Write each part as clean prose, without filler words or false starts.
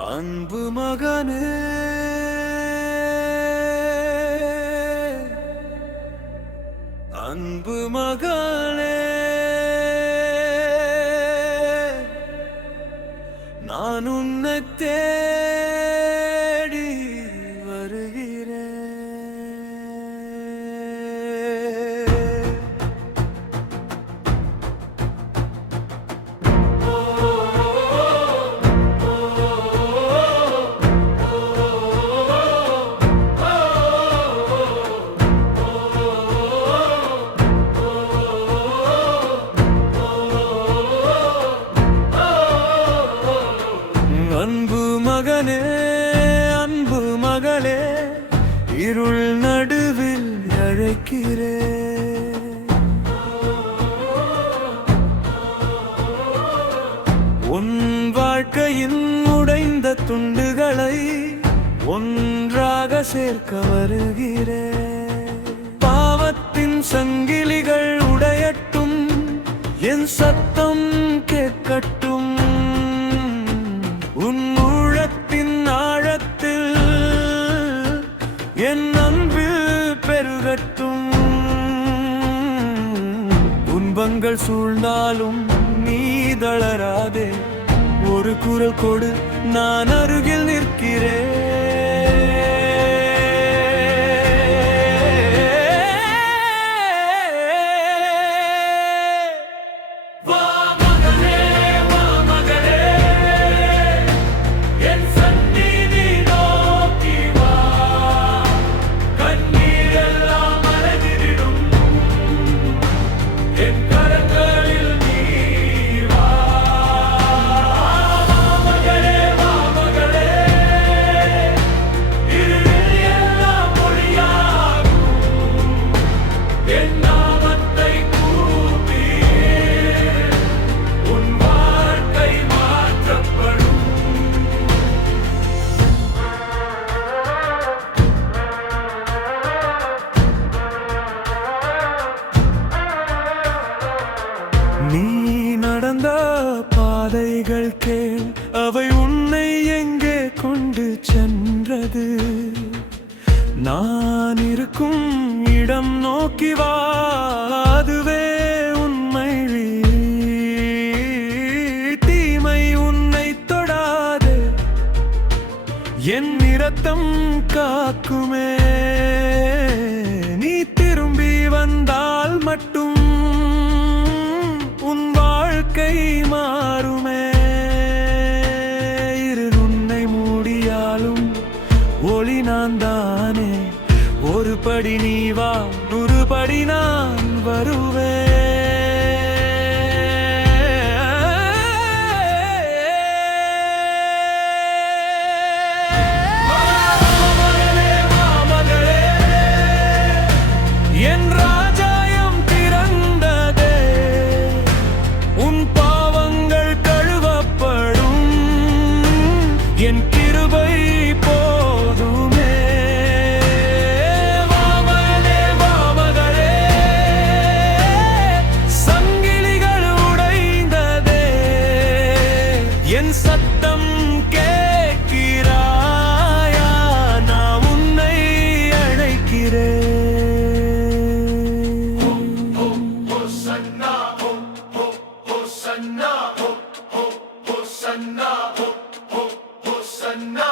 அன்பு மகனே, அன்பு மகளே, நான் உன்னை தேடி வருகிறேன். அன்பு மகனே, அன்பு மகளே, இருள் நடுவில் அழைக்கிறேன். உன் வாழ்க்கையின் உடைந்த துண்டுகளை ஒன்றாக சேர்க்க வருகிறேன். பாவத்தின் சங்கிலிகள் உடையட்டும், என் சத்தம் கேட்கட்டும். உன் உள்ளத்தின் ஆழத்தில் என் அன்பில் பெருகட்டும். துன்பங்கள் சூழ்ந்தாலும் நீ தளராதே, ஒரு குரல் கொடு, நான் அருகில் நிற்கிறேன். நீ நடந்த பாதைகள் கேள், அவை உன்னை எங்கே கொண்டு சென்றது. நான் இருக்கும் இடம் நோக்கி வா, அதுவே உண்மை. தீமை உன்னை தொடாது, என் இரத்தம் காக்குமே. நீ திரும்பி வந்தால் மட்டும் உன் வாழ்க்கை மாறுமே. இருள் உன்னை மூடியாலும் ஒளி நான் தானே. ஒரு படி நீ வா, 100 படி நான் வருவேன். என் கிருபை போதுமே. வாமகனே, வாமகளே, சங்கிலிகள் உடைந்ததே. என் சத்தம் கேட்கிறாயா? நான் உன்னை அழைக்கிறேன். ஹோசன்னா, ஹோசன்னா, ஹோசன்னா, Hosanna,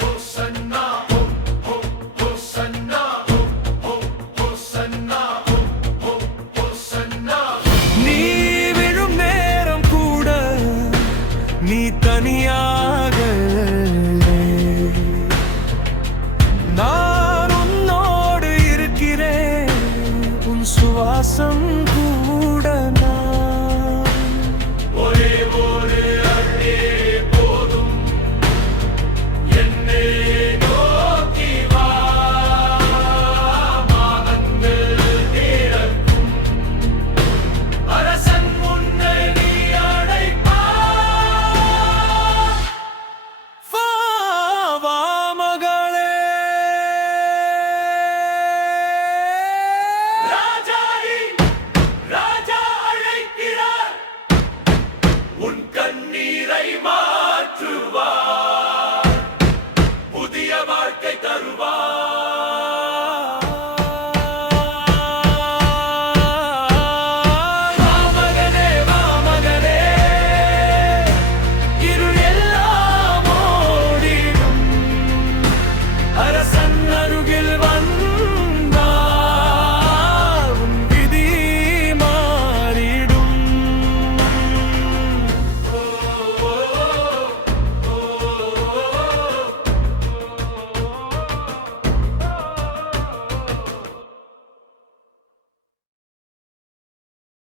Hosanna, Hosanna, Hosanna, Hosanna. நீ விழும் நேரம் கூட நீ தனியாக, நான் உன்னோடு இருக்கிறேன். உன் சுவாசம் கூட நான். ஒரே ஒரு un